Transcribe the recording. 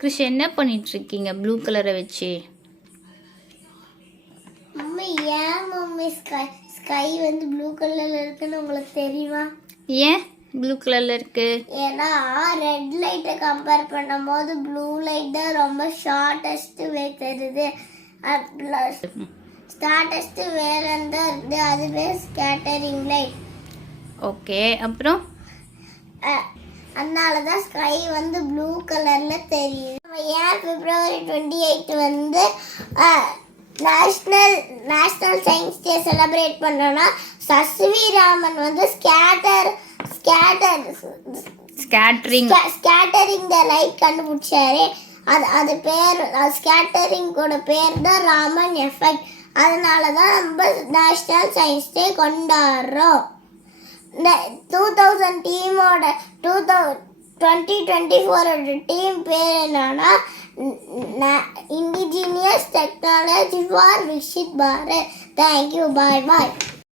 கிருஷ் என்ன பண்ணிட்டு இருக்கீங்க ப்ளூ கலரை வச்சு? மம்மி ஏன் மம்மி ஸ்கை வந்து ப்ளூ கலர்ல இருக்குன்னு உங்களுக்கு தெரியுமா? ஏன் ப்ளூ கலர்ல இருக்கு? ஏன்னா ரெட் லைட்டை கம்பேர் பண்ணும்போது ப்ளூ லைட் தான் ரொம்ப ஷார்ட்டஸ்ட் வே தருது. ஷார்ட்டஸ்ட் வேற தான் இருக்குது, அதுவே ஸ்கேட்டரிங் லைட். ஓகே, அப்புறம் அதனால தான் ஸ்கை வந்து ப்ளூ கலர்ல தெரியுது. நம்ம ஏன் February 28 வந்து நேஷனல் சயின்ஸ் டே செலிப்ரேட் பண்ணோம்னா சசிவி ராமன் வந்து ஸ்கேட்டரிங் த லைட் கண்டுபிடிச்சாரு. அது பேர் ஸ்கேட்டரிங்கோட பேர் தான் ராமன் எஃபெக்ட். அதனால தான் நம்ம நேஷனல் சயின்ஸ் டே கொண்டாடுறோம். 2024 டீம் பேர் என்னன்னா indigenous technology for Viksit Bharat. Thank you, bye bye.